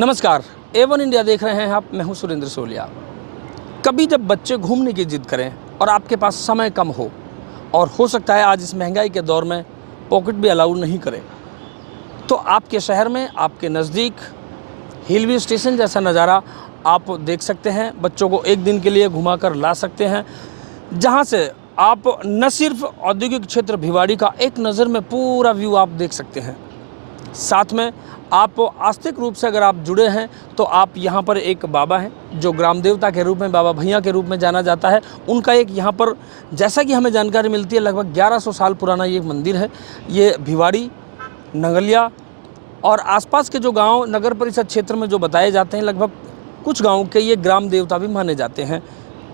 नमस्कार, A1 India देख रहे हैं आप। मैं हूं सुरेंद्र सोलिया। कभी जब बच्चे घूमने की जिद करें और आपके पास समय कम हो, और हो सकता है आज इस महंगाई के दौर में पॉकेट भी अलाउ नहीं करे, तो आपके शहर में आपके नज़दीक हिल व्यू स्टेशन जैसा नज़ारा आप देख सकते हैं। बच्चों को एक दिन के लिए घुमा कर ला सकते हैं, जहां से आप न सिर्फ औद्योगिक क्षेत्र भिवाड़ी का एक नज़र में पूरा व्यू आप देख सकते हैं, साथ में आप आस्तिक रूप से अगर आप जुड़े हैं तो आप यहाँ पर एक बाबा हैं जो ग्राम देवता के रूप में, बाबा भैया के रूप में जाना जाता है। उनका एक यहाँ पर, जैसा कि हमें जानकारी मिलती है, लगभग 1100 साल पुराना ये मंदिर है। ये भिवाड़ी, नंगलिया और आसपास के जो गांव नगर परिषद क्षेत्र में जो बताए जाते हैं, लगभग कुछ गाँव के ये ग्राम देवता भी माने जाते हैं।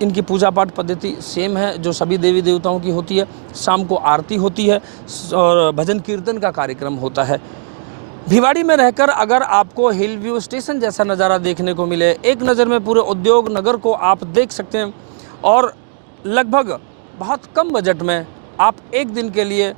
इनकी पूजा पाठ पद्धति सेम है जो सभी देवी देवताओं की होती है। शाम को आरती होती है और भजन कीर्तन का कार्यक्रम होता है। भिवाड़ी में रहकर अगर आपको हिल व्यू स्टेशन जैसा नज़ारा देखने को मिले, एक नज़र में पूरे उद्योग नगर को आप देख सकते हैं, और लगभग बहुत कम बजट में आप एक दिन के लिए,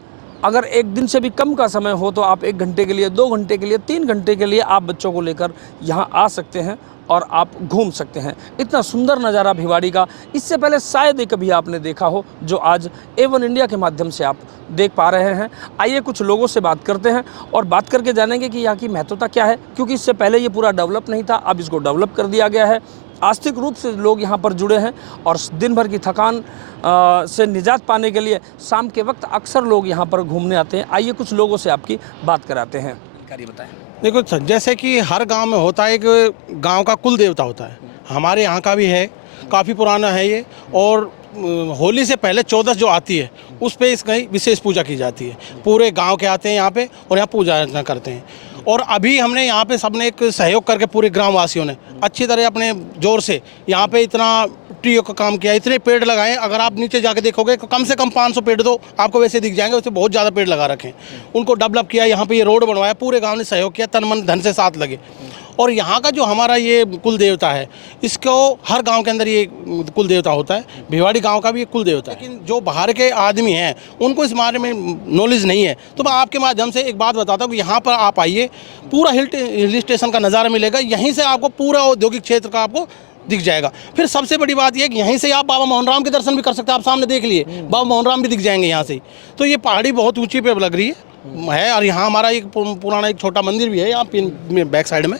अगर एक दिन से भी कम का समय हो तो आप 1 घंटे के लिए, 2 घंटे के लिए, 3 घंटे के लिए आप बच्चों को लेकर यहाँ आ सकते हैं और आप घूम सकते हैं। इतना सुंदर नज़ारा भिवाड़ी का इससे पहले शायद ही कभी आपने देखा हो, जो आज A1 इंडिया के माध्यम से आप देख पा रहे हैं। आइए कुछ लोगों से बात करते हैं और बात करके जानेंगे कि यहाँ की महत्वता क्या है, क्योंकि इससे पहले ये पूरा डेवलप नहीं था, अब इसको डेवलप कर दिया गया है। आस्तिक रूप से लोग यहाँ पर जुड़े हैं और दिन भर की थकान से निजात पाने के लिए शाम के वक्त अक्सर लोग यहाँ पर घूमने आते हैं। आइए कुछ लोगों से आपकी बात कराते हैं। जानकारी बताएं। देखो सर, जैसे कि हर गांव में होता है, एक गांव का कुल देवता होता है। हमारे यहाँ का भी है, काफ़ी पुराना है ये। और होली से पहले 14 जो आती है उस पे इसकी विशेष पूजा की जाती है। पूरे गांव के आते हैं यहाँ पे और यहाँ पूजा अर्चना करते हैं। और अभी हमने यहाँ पे सबने एक सहयोग करके, पूरे ग्रामवासियों ने अच्छी तरह अपने जोर से यहाँ पे इतना ट्रीओ का काम किया, इतने पेड़ लगाए। अगर आप नीचे जाके देखोगे तो कम से कम 500 पेड़ तो आपको वैसे दिख जाएंगे, उससे बहुत ज़्यादा पेड़ लगा रखे हैं। उनको डेवलप किया, यहाँ पे ये रोड बनवाया, पूरे गांव ने सहयोग किया, तन मन धन से साथ लगे। और यहाँ का जो हमारा ये कुल देवता है, इसको हर गांव के अंदर ये कुल देवता होता है। भिवाड़ी गांव का भी एक कुल देवता है। लेकिन जो बाहर के आदमी हैं उनको इस बारे में नॉलेज नहीं है, तो मैं आपके माध्यम से एक बात बताता हूँ कि यहाँ पर आप आइए, पूरा हिल स्टेशन का नज़ारा मिलेगा। यहीं से आपको पूरा औद्योगिक क्षेत्र का आपको दिख जाएगा। फिर सबसे बड़ी बात यह है कि यहीं से आप बाबा मोहन राम के दर्शन भी कर सकते हैं। आप सामने देख लिए, बाबा मोहन राम भी दिख जाएंगे यहाँ से। तो ये पहाड़ी बहुत ऊंची पे लग रही है। और यहाँ हमारा एक पुराना एक छोटा मंदिर भी है यहाँ बैक साइड में।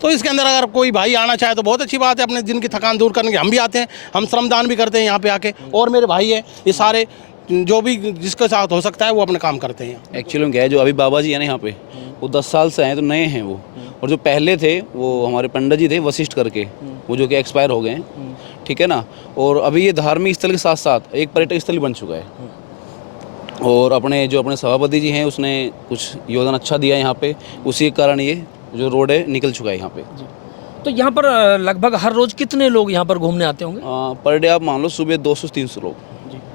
तो इसके अंदर अगर कोई भाई आना चाहे तो बहुत अच्छी बात है। अपने दिन की थकान दूर करने के हम भी आते हैं, हम श्रमदान भी करते हैं यहाँ पे आके। और मेरे भाई है, ये सारे जो भी जिसके साथ हो सकता है वो अपना काम करते हैं। एक्चुअली में क्या है, जो अभी बाबा जी है ना यहाँ पे, वो 10 साल से आए, तो नए हैं वो। और जो पहले थे वो हमारे पंडित जी थे वशिष्ठ करके, वो जो कि एक्सपायर हो गए हैं, ठीक है ना। और अभी ये धार्मिक स्थल के साथ साथ एक पर्यटक स्थल बन चुका है। और अपने सभापति जी हैं, उसने कुछ योगदान अच्छा दिया है यहाँ पे, उसी के कारण ये जो रोड है निकल चुका है यहाँ पे। तो यहाँ पर लगभग हर रोज कितने लोग यहाँ पर घूमने आते होंगे? पर डे आप मान लो सुबह 200 से 300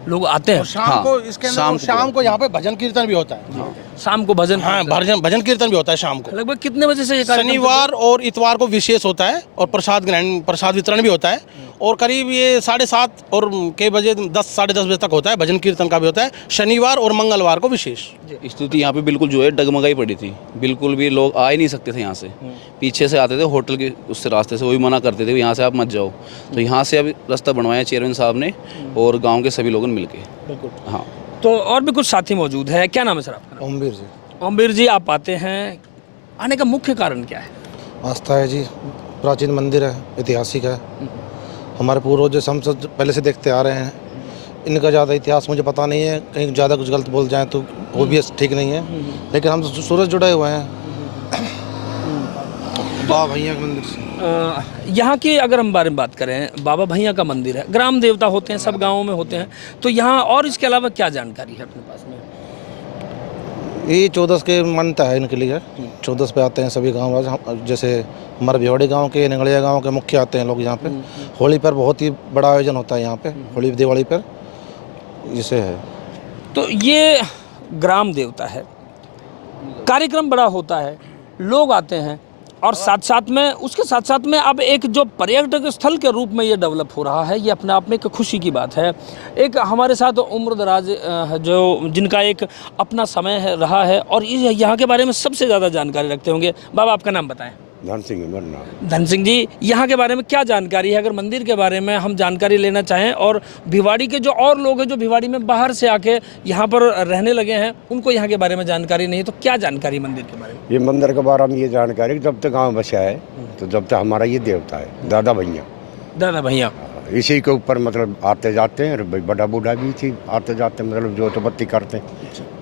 लोग आते हैं। और शाम को इसके अंदर शाम को यहाँ पे भजन कीर्तन भी होता है। शाम को भजन, हाँ, भजन कीर्तन भी होता है शाम को। लगभग कितने बजे से ये कार्यक्रम? शनिवार और इतवार को विशेष होता है, और प्रसाद वितरण भी होता है। और करीब ये 7:30 और कई बजे 10 साढ़े 10 बजे तक होता है। भजन कीर्तन का भी होता है शनिवार और मंगलवार को विशेष। स्थिति यहाँ पे बिल्कुल जो है डगमगाई पड़ी थी, बिल्कुल भी लोग आ ही नहीं सकते थे यहाँ से। पीछे से आते थे होटल के उससे रास्ते से, वो भी मना करते थे यहाँ से आप मत जाओ। तो यहाँ से अब रास्ता बनवाया चेयरमैन साहब ने और गाँव के सभी लोगों ने मिलकर। बिल्कुल। हाँ, तो और भी कुछ साथी मौजूद है। क्या नाम है सर आपका? ओमवीर जी। ओमवीर जी, आप आते हैं, आने का मुख्य कारण क्या है? आस्था है जी, प्राचीन मंदिर है, ऐतिहासिक है। हमारे पूर्वज हम सब पहले से देखते आ रहे हैं। इनका ज़्यादा इतिहास मुझे पता नहीं है, कहीं ज़्यादा कुछ गलत बोल जाएं तो वो भी ठीक नहीं है। लेकिन हम तो सूरज जुड़े हुए हैं बाबा भैया के मंदिर से। यहाँ की अगर हम बारे में बात करें, बाबा भैया का मंदिर है, ग्राम देवता होते हैं, सब गाँवों में होते हैं। तो यहाँ और इसके अलावा क्या जानकारी है अपने पास में? ये 14 के मान्यता है इनके लिए। 14 पे आते हैं सभी गाँव वाले। जैसे हमारे भिवाड़ी गांव के, नंगलिया गांव के मुख्य आते हैं लोग यहाँ पे। होली पर बहुत ही बड़ा आयोजन होता है यहाँ पे, होली दिवाली पर इसे है। तो ये ग्राम देवता है, कार्यक्रम बड़ा होता है, लोग आते हैं, और साथ साथ में उसके साथ साथ में अब एक जो पर्यटक स्थल के रूप में ये डेवलप हो रहा है, ये अपने आप में एक खुशी की बात है। एक हमारे साथ उम्र दराज जो जिनका एक अपना समय है रहा है और यहाँ के बारे में सबसे ज़्यादा जानकारी रखते होंगे, बाबा आपका नाम बताएं। धन सिंह है मेरा नाम। धन सिंह जी, यहाँ के बारे में क्या जानकारी है? अगर मंदिर के बारे में हम जानकारी लेना चाहें और भिवाड़ी के जो और लोग हैं जो भिवाड़ी में बाहर से आके यहाँ पर रहने लगे हैं, उनको यहाँ के बारे में जानकारी नहीं है, तो क्या जानकारी मंदिर के बारे में? ये मंदिर के बारे में ये जानकारी जब तक गाँव बसा है तो जब तक हमारा ये देवता है दादा भैया। दादा भैया इसी के ऊपर मतलब आते जाते हैं, बड़ा बूढ़ा भी थी आते जाते मतलब जो तो बत्ती करते हैं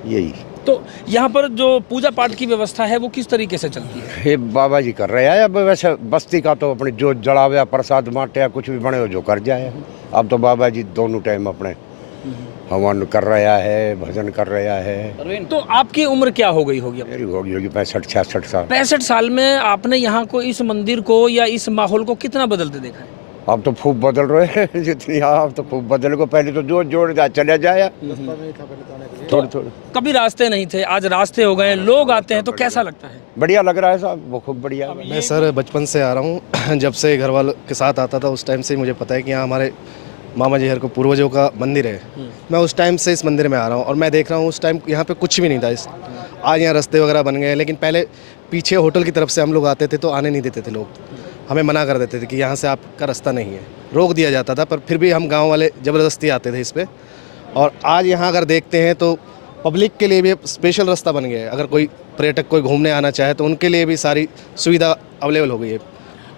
यही। तो यहाँ पर जो पूजा पाठ की व्यवस्था है वो किस तरीके से चलती है? ये बाबा जी कर रहे हैं। अब वैसे बस्ती का तो अपने जो जड़ावे प्रसाद बांटे या कुछ भी बने हो जो कर जाए। अब तो बाबा जी दोनों टाइम अपने हवन कर रहा है, भजन कर रहा है। तो आपकी उम्र क्या हो गई होगी? मेरी होगी 65-66 साल। 65 साल में आपने यहाँ को, इस मंदिर को या इस माहौल को कितना बदलते देखा है? अब तो खूब बदल रहे हैं जितनी। अब तो खूब बदल को पहले तो जोड़ जोड़ चले जाए थोड़ी थोड़ी। कभी रास्ते नहीं थे, आज रास्ते हो गए, लोग आते हैं, तो कैसा लगता है? बढ़िया लग रहा है साहब, वो खूब बढ़िया। मैं सर बचपन से आ रहा हूँ। जब से घर वालों के साथ आता था उस टाइम से मुझे पता है कि यहाँ हमारे मामा जी हर को पूर्वजों का मंदिर है। मैं उस टाइम से इस मंदिर में आ रहा हूँ और मैं देख रहा हूँ उस टाइम यहाँ पे कुछ भी नहीं था। आज यहाँ रास्ते वगैरह बन गए, लेकिन पहले पीछे होटल की तरफ से हम लोग आते थे तो आने नहीं देते थे लोग, हमें मना कर देते थे कि यहाँ से आपका रास्ता नहीं है, रोक दिया जाता था। पर फिर भी हम गांव वाले ज़बरदस्ती आते थे इस पे। और आज यहाँ अगर देखते हैं तो पब्लिक के लिए भी स्पेशल रास्ता बन गया है। अगर कोई पर्यटक कोई घूमने आना चाहे तो उनके लिए भी सारी सुविधा अवेलेबल हो गई है।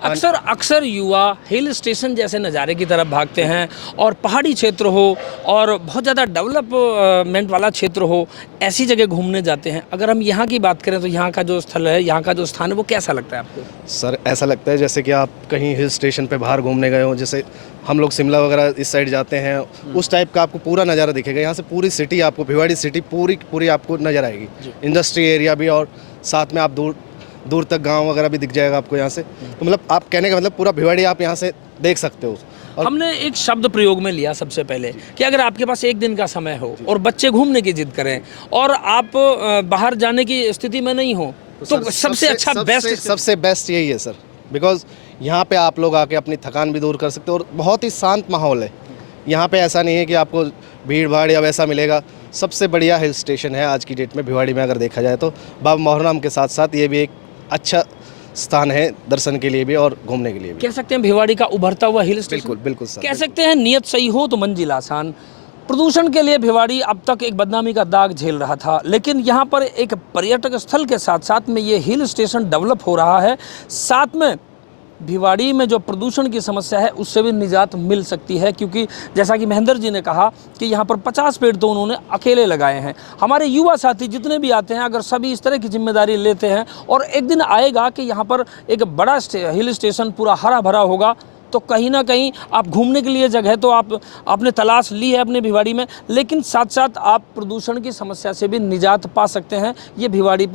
अक्सर युवा हिल स्टेशन जैसे नज़ारे की तरफ भागते हैं, और पहाड़ी क्षेत्र हो और बहुत ज़्यादा डेवलपमेंट वाला क्षेत्र हो, ऐसी जगह घूमने जाते हैं। अगर हम यहाँ की बात करें तो यहाँ का जो स्थल है, यहाँ का जो स्थान है, वो कैसा लगता है आपको? सर ऐसा लगता है जैसे कि आप कहीं हिल स्टेशन पे बाहर घूमने गए हो। जैसे हम लोग शिमला वगैरह इस साइड जाते हैं, उस टाइप का आपको पूरा नज़ारा दिखेगा। यहाँ से पूरी सिटी आपको, भिवाड़ी सिटी पूरी आपको नज़र आएगी। इंडस्ट्री एरिया भी, और साथ में आप दूर तक गांव वगैरह भी दिख जाएगा आपको यहाँ से। तो मतलब आप कहने का मतलब पूरा भिवाड़ी आप यहाँ से देख सकते हो। और हमने एक शब्द प्रयोग में लिया सबसे पहले कि अगर आपके पास एक दिन का समय हो और बच्चे घूमने की जिद करें और आप बाहर जाने की स्थिति में नहीं हो, तो सबसे अच्छा सबसे बेस्ट यही है सर। बिकॉज यहाँ पे आप लोग आके अपनी थकान भी दूर कर सकते हो और बहुत ही शांत माहौल है। यहाँ पे ऐसा नहीं है कि आपको भीड़ भाड़ या वैसा मिलेगा। सबसे बढ़िया हिल स्टेशन है आज की डेट में भिवाड़ी में। अगर देखा जाए तो बाबा मोहरम के साथ साथ ये भी एक अच्छा स्थान है दर्शन के लिए भी और घूमने के लिए भी। कह सकते हैं भिवाड़ी का उभरता हुआ हिल स्टेशन। बिल्कुल बिल्कुल सर। कह सकते हैं नियत सही हो तो मंजिल आसान। प्रदूषण के लिए भिवाड़ी अब तक एक बदनामी का दाग झेल रहा था, लेकिन यहाँ पर एक पर्यटक स्थल के साथ साथ में ये हिल स्टेशन डेवलप हो रहा है। साथ में भिवाड़ी में जो प्रदूषण की समस्या है उससे भी निजात मिल सकती है, क्योंकि जैसा कि महेंद्र जी ने कहा कि यहाँ पर 50 पेड़ तो उन्होंने अकेले लगाए हैं। हमारे युवा साथी जितने भी आते हैं, अगर सभी इस तरह की जिम्मेदारी लेते हैं और एक दिन आएगा कि यहाँ पर एक बड़ा हिल स्टेशन पूरा हरा भरा होगा, तो कहीं ना कहीं आप घूमने के लिए जगह तो आपने तलाश ली है अपने भिवाड़ी में, लेकिन साथ साथ आप प्रदूषण की समस्या से भी निजात पा सकते हैं। ये भिवाड़ी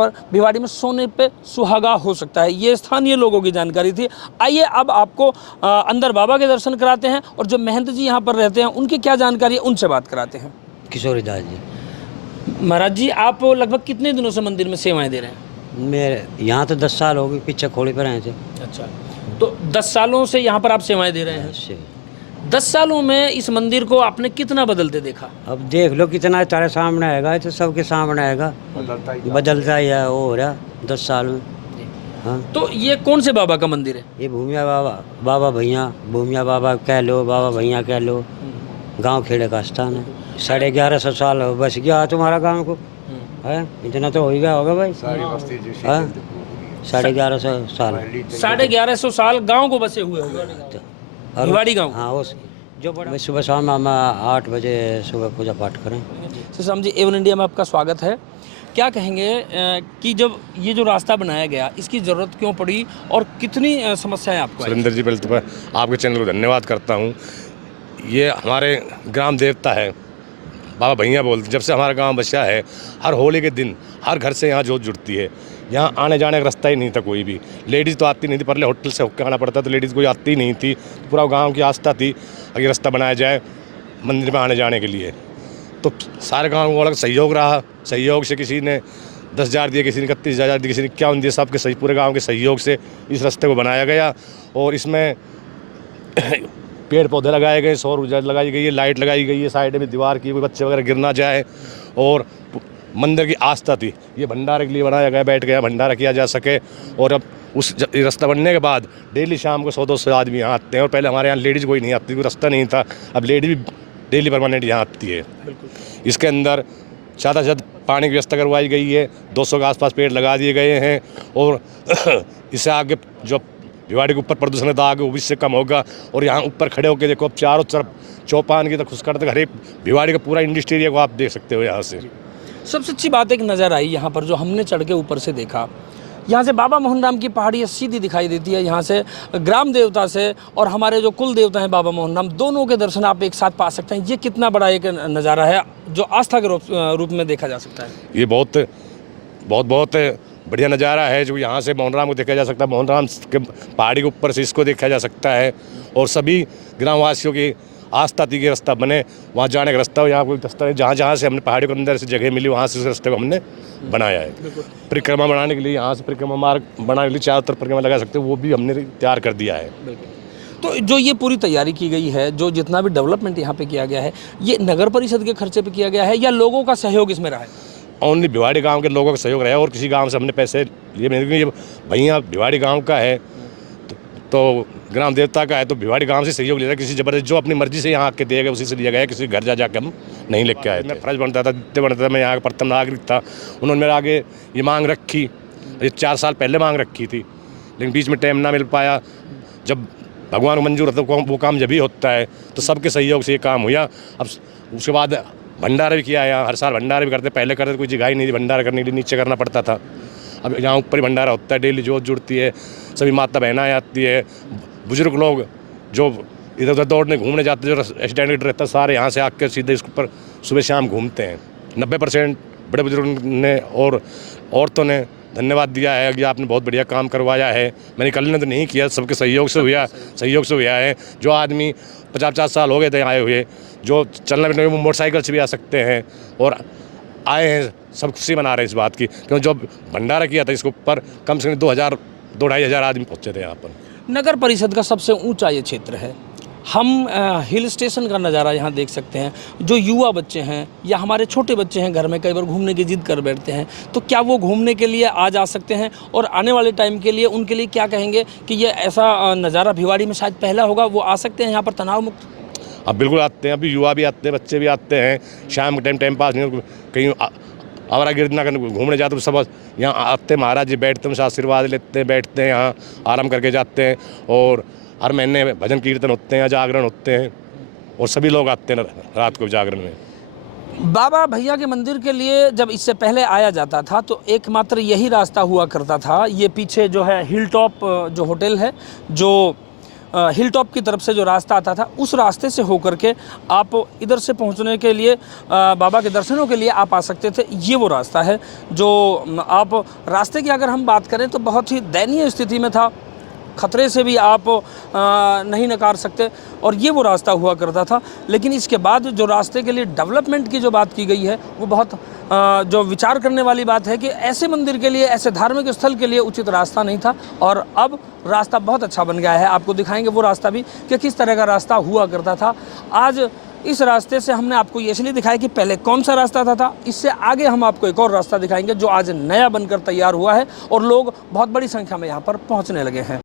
में सोने पे सुहागा हो सकता है। ये स्थानीय लोगों की जानकारी थी। आइए अब आपको अंदर बाबा के दर्शन कराते हैं और जो महंत जी यहाँ पर रहते हैं उनकी क्या जानकारी है उनसे बात कराते हैं। किशोरी दास जी। महाराज जी, आप लगभग कितने दिनों से मंदिर में सेवाएं दे रहे हैं? मेरे यहाँ तो 10 साल हो गए, पीछे खोड़ी पर आए थे। अच्छा, तो 10 सालों से यहाँ पर आप सेवाएं दे रहे हैं। 10 सालों में इस मंदिर को आपने कितना बदलते देखा? अब देख लो कितना तारे सामने आएगा, तो सबके सामने आएगा, बदलता ही है वो हो रहा 10 साल में। हाँ, तो ये कौन से बाबा का मंदिर है? ये भूमिया बाबा भूमिया बाबा कह लो, बाबा भैया कह लो, गांव खेड़े का स्थान है। 1150 साल बस गया तुम्हारा गांव को, है इतना तो हो ही गया होगा भाई। 1150 साल 1150 साल गांव को बसे हुए होंगे, भिवाड़ी गांव। हाँ, उस जो बड़ा सुबह शाम हम 8 बजे सुबह पूजा पाठ करें। श्रीराम जी, एवन इंडिया में आपका स्वागत है। क्या कहेंगे कि जब ये जो रास्ता बनाया गया इसकी ज़रूरत क्यों पड़ी और कितनी समस्याएं आपको आई? सुरेंद्र जी, पहले तो मैं आपके चैनल को धन्यवाद करता हूँ। ये हमारे ग्राम देवता है, बाबा भैया बोलते। जब से हमारा गांव बसा है, हर होली के दिन हर घर से यहाँ जोत जुड़ती है। यहाँ आने जाने का रास्ता ही नहीं था कोई भी। लेडीज़ तो आती नहीं थी, पहले होटल से होकर आना पड़ता, तो लेडीज़ कोई आती नहीं थी। पूरा गांव की आस्था थी कि रास्ता बनाया जाए मंदिर में आने जाने के लिए। तो सारे गांव को अलग सहयोग रहा। सहयोग से किसी ने 10,000 दिए, किसी ने 31,000 दिए, किसी ने 51 दिए। सबके सही पूरे गाँव के सहयोग से इस रास्ते को बनाया गया और इसमें पेड़ पौधे लगाए गए, सौर ऊर्जा लगाई गई है, लाइट लगाई गई है, साइड में दीवार की, कोई बच्चे वगैरह गिर ना जाए। और मंदिर की आस्था थी, ये भंडारे के लिए बनाया गया, बैठ गया भंडारा किया जा सके। और अब रास्ता बनने के बाद डेली शाम को 100-200 आदमी यहाँ आते हैं। और पहले हमारे यहाँ लेडीज़ कोई नहीं आती, कोई रास्ता नहीं था, अब लेडीज भी डेली परमानेंट यहाँ आती है। इसके अंदर ज़्यादा से ज़्यादा पानी की व्यवस्था करवाई गई है, 200 के आसपास पेड़ लगा दिए गए हैं। और इससे आगे जो भिवाड़ी के ऊपर प्रदूषण दाग वो भी इससे कम होगा। और यहाँ ऊपर खड़े होकर देखो, अब चारों तरफ चौपान की तो खुश करते हरे भिवाड़ी का पूरा इंडस्ट्री एरिया को आप देख सकते हो यहाँ से। सबसे अच्छी बात एक नज़र आई यहाँ पर, जो हमने चढ़ के ऊपर से देखा, यहाँ से बाबा मोहन राम की पहाड़ी सीधी दिखाई देती है। यहाँ से ग्राम देवता से और हमारे जो कुल देवता हैं बाबा मोहन राम, दोनों के दर्शन आप एक साथ पा सकते हैं। ये कितना बड़ा एक नज़ारा है जो आस्था के रूप में देखा जा सकता है। ये बहुत बढ़िया नज़ारा है जो यहाँ से मोहन राम को देखा जा सकता है। मोहन राम के पहाड़ी के ऊपर से इसको देखा जा सकता है। और सभी ग्रामवासियों की आस्था थी कि रास्ता बने, वहाँ जाने का रास्ता हो। यहाँ कोई रास्ता है, जहाँ से हमने पहाड़ी के अंदर से जगह मिली वहाँ से उस रास्ते को हमने बनाया है। परिक्रमा बनाने के लिए यहाँ से परिक्रमा मार्ग बनाने के लिए चारों तरफ परिक्रमा लगा सकते हैं, वो भी हमने तैयार कर दिया है। तो जो ये पूरी तैयारी की गई है, जो जितना भी डेवलपमेंट यहाँ पे किया गया है, ये नगर परिषद के खर्चे पे किया गया है या लोगों का सहयोग इसमें रहा है? ओनली भिवाड़ी गांव के लोगों का सहयोग रहा है और किसी गांव से हमने पैसे लिए नहीं। ये भैया भिवाड़ी गांव का है तो ग्राम देवता का है, तो भिवाड़ी गांव से सहयोग लिया, किसी जबरदस्त जो अपनी मर्जी से यहाँ आके दिया गया उसी से लिया गया। किसी घर जा जाकर हम नहीं लेके आए। मैं फर्ज बनता था, दित्य बनता था, मैं यहाँ का प्रथम नागरिक था। उन्होंने मेरे आगे ये मांग रखी, ये 4 साल पहले मांग रखी थी, लेकिन बीच में टाइम ना मिल पाया। जब भगवान को मंजूर होता है वो काम जब ही होता है, तो सबके सहयोग से ये काम हुआ। अब उसके बाद भंडारा भी किया है, हर साल भंडारा भी करते। पहले करते कोई जगह ही नहीं थी भंडारा करने के लिए, नीचे करना पड़ता था। अब यहाँ ऊपर ही भंडारा होता है, डेली जोत जुड़ती है, सभी माता बहनाएं आती है, बुजुर्ग लोग जो इधर उधर दौड़ने घूमने जाते, जो एक्सीडेंट रहता है, सारे यहाँ से आकर सीधे इसके ऊपर सुबह शाम घूमते हैं। 90% बड़े बुजुर्ग ने और औरतों ने धन्यवाद दिया है कि आपने बहुत बढ़िया काम करवाया है। मैंने कल ने तो नहीं किया, सबके सहयोग से हुआ है। जो आदमी 50-50 साल हो गए थे आए हुए, जो चलना फिरना वो मोटरसाइकिल से भी आ सकते हैं और आए हैं, सब खुशी मना रहे हैं इस बात की। क्योंकि जो भंडारा किया था इसके ऊपर कम से कम 2,000-2,500 आदमी पहुँचे थे यहाँ पर। नगर परिषद का सबसे ऊंचा ये क्षेत्र है। हम हिल स्टेशन का नज़ारा यहाँ देख सकते हैं। जो युवा बच्चे हैं या हमारे छोटे बच्चे हैं, घर में कई बार घूमने की जिद कर बैठते हैं, तो क्या वो घूमने के लिए आ जा सकते हैं? और आने वाले टाइम के लिए उनके लिए क्या कहेंगे कि ये ऐसा नज़ारा भिवाड़ी में शायद पहला होगा, वो आ सकते हैं यहाँ पर तनाव मुक्त? अब बिल्कुल आते हैं, अभी युवा भी आते हैं, बच्चे भी आते हैं। शाम के टाइम पास नहीं, कहीं आवारा गिरद ना करने घूमने जाते तो सब यहाँ आते हैं। महाराज जी बैठते हैं, उनसे आशीर्वाद लेते हैं, बैठते हैं, यहाँ आराम करके जाते हैं। और हर महीने भजन कीर्तन होते हैं, जागरण होते हैं और सभी लोग आते हैं रात को जागरण में। बाबा भैया के मंदिर के लिए जब इससे पहले आया जाता था तो एकमात्र यही रास्ता हुआ करता था। ये पीछे जो है हिल टॉप जो होटल है, जो हिल टॉप की तरफ से जो रास्ता आता था, उस रास्ते से होकर के आप इधर से पहुंचने के लिए बाबा के दर्शनों के लिए आप आ सकते थे। ये वो रास्ता है जो आप रास्ते की अगर हम बात करें तो बहुत ही दयनीय स्थिति में था, खतरे से भी आप नहीं नकार सकते, और ये वो रास्ता हुआ करता था। लेकिन इसके बाद जो रास्ते के लिए डेवलपमेंट की जो बात की गई है वो बहुत जो विचार करने वाली बात है कि ऐसे मंदिर के लिए, ऐसे धार्मिक स्थल के लिए उचित रास्ता नहीं था, और अब रास्ता बहुत अच्छा बन गया है। आपको दिखाएंगे वो रास्ता भी कि किस तरह का रास्ता हुआ करता था। आज इस रास्ते से हमने आपको ये इसलिए दिखाया कि पहले कौन सा रास्ता था। इससे आगे हम आपको एक और रास्ता दिखाएंगे जो आज नया बनकर तैयार हुआ है और लोग बहुत बड़ी संख्या में यहाँ पर पहुँचने लगे हैं।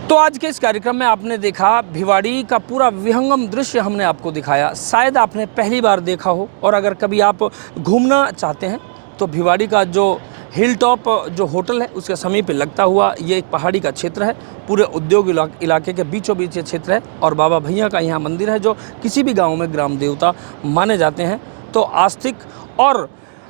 तो आज के इस कार्यक्रम में आपने देखा भिवाड़ी का पूरा विहंगम दृश्य हमने आपको दिखाया। शायद आपने पहली बार देखा हो, और अगर कभी आप घूमना चाहते हैं तो भिवाड़ी का जो हिल टॉप जो होटल है उसके समीप लगता हुआ ये एक पहाड़ी का क्षेत्र है। पूरे उद्योग इलाके के बीचों बीच ये क्षेत्र है और बाबा भैया का यहाँ मंदिर है जो किसी भी गाँव में ग्राम देवता माने जाते हैं। तो आस्तिक और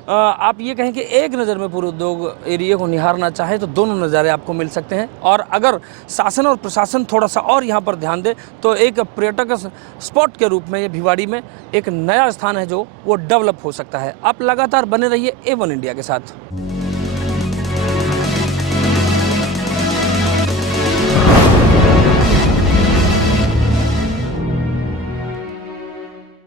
आप ये कहें कि एक नज़र में पूरे उद्योग एरिया को निहारना चाहें तो दोनों नज़ारे आपको मिल सकते हैं। और अगर शासन और प्रशासन थोड़ा सा और यहाँ पर ध्यान दे तो एक पर्यटक स्पॉट के रूप में ये भिवाड़ी में एक नया स्थान है जो वो डेवलप हो सकता है। आप लगातार बने रहिए A1 इंडिया के साथ।